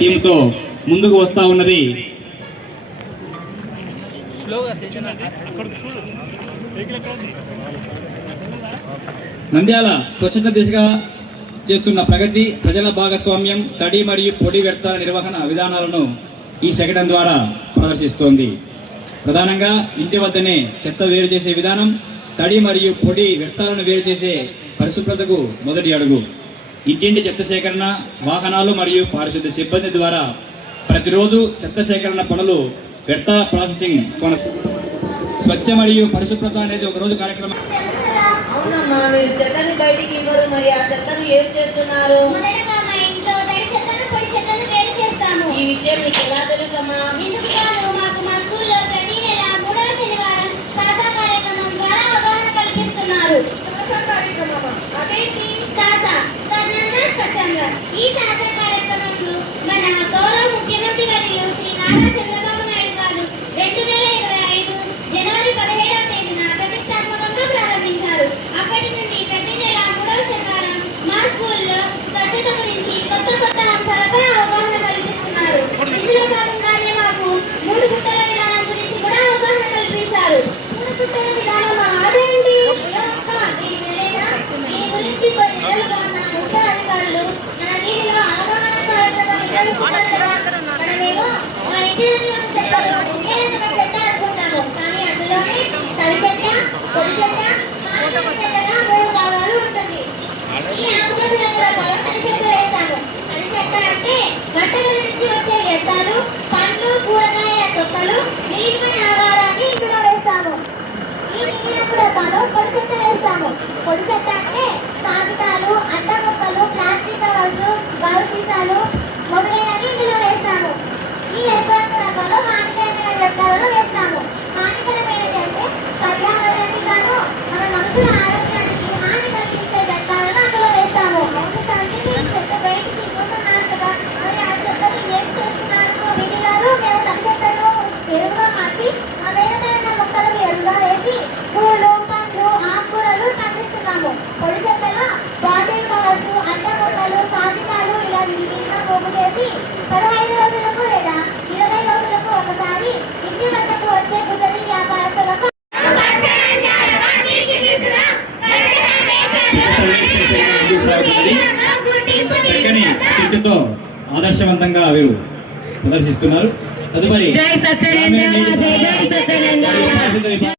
టీంతో ముందుకు వస్తూ ఉన్నది. నంద్యాల స్వచ్ఛత దిశగా చేస్తున్న ప్రగతి, ప్రజల భాగస్వామ్యం, తడి మరియు పొడి వ్యర్థాల నిర్వహణ విధానాలను ఈ శకటం ద్వారా ప్రదర్శిస్తోంది. ప్రధానంగా ఇంటి వద్దనే చెత్త వేరు చేసే విధానం, తడి మరియు పొడి వ్యర్థాలను వేరు చేసే పరిశుభ్రతకు మొదటి అడుగు. ఇంటింటి చెత్త సేకరణ, వాహనాలు మరియు పారిశుద్ధ్య సిబ్బంది ద్వారా ప్రతిరోజు చెత్త సేకరణ పనులు, వ్యర్థ ప్రాసెసింగ్ స్వచ్ఛ మరియు పరిశుభ్రత అనేది ఒకరోజు కార్యక్రమం. అవునమ్మా, మీరు చెత్తని బయటికి ఇవ్వరు, మరి ఆ చెత్తను ఏం చేస్తున్నారు? ఈ విషయం మీకు ఎలా తెలుసమ్మా? ఈ సాధన కార్యక్రమంలో మన గౌరవ ముఖ్యమంత్రి వర్యులు శ్రీ నారా చంద్రబాబు నాయుడు గారు 2025 జనవరి 17వ తేదీన ప్రతిష్టాత్మకంగా ప్రారంభించారు. అప్పటి నుండి ప్రతి నెల 3వ శనివారం మా స్కూల్లో స్వచ్ఛత గురించి కొత్త అంశాలపై అవగాహన కల్పిస్తున్నారు. ఇందులో భాగంగానే మాకు 3 గుట్టల విధానం గురించి కూడా అవగాహన కల్పించారు. 3 గుట్టల విధానం అదేంటి? దీని గురించి కొన్ని నెలలుగా మన ముఖ్య అధికారులు మన వీధిలో అవగాహన కార్యక్రమాలు నిర్వహిస్తున్నారు కదా. మనమేమో మా ఇంటి చెత్త అనుకుంటాము, కానీ అందులోనే తడి చెత్త, పొడి చెత్త, మానవ చెత్తగా 3 భాగాలు ఉంటుంది. ఈ ఆకుపచ్చ రంగులో తడి చెత్త వేస్తాము. తడి చెత్త అంటే బట్టల నుంచి వచ్చే వ్యర్థాలు, పండ్లు, కూరగాయల తొక్కలు, మిగిలిన ఆహారాన్ని ఇందులో వేస్తాము. ఈ మిగిలిన డబ్బాలో పొడి చెత్త వేస్తాము. పొడి చెత్త అంటే కాగితాలు, అట్ట ముక్కలు, ప్లాస్టిక్ కవర్స్, గాజు సీసాలు మొదలైనవి ఇందులో వేస్తాము. ఈ ఎరుపు డబ్బాలో హానికరమైన వ్యర్థాలను వేస్తాము. హానికరమైనది అంటే పర్యావరణానికి గాను మన మనుషుల ఆరోగ్యానికి హాని కలిగించే వ్యర్థాలను అందులో వేస్తాము. చెత్త బయటికి ఇవ్వమన్నారు కదా, మరి ఆ చెత్తని ఏం చేస్తున్నారు? వీటిలో మేము తడి చెత్తను ఎరువుగా మార్చి ఆ వేరుకైన మొక్కలకు ఎరువుగా వేసి పూలు, పండ్లు, ఆకుకూరలు పండిస్తున్నాము. పొడి చెత్తలో బాటిల్ కవర్స్, అట్ట ముక్కలు, కాగితాలు ఇలా విధిగా పోగు చేసి 15 రోజులకు లేదా 20 రోజులకు ఒకసారి ఇంటి వద్దకు వచ్చే గుడ్డలి వ్యాపారస్తులకు ఆదర్శవంతంగా వీరు ప్రదర్శిస్తున్నారు. తదుపరి జై సత్యనేంద్ర, జై సత్యనేంద్ర.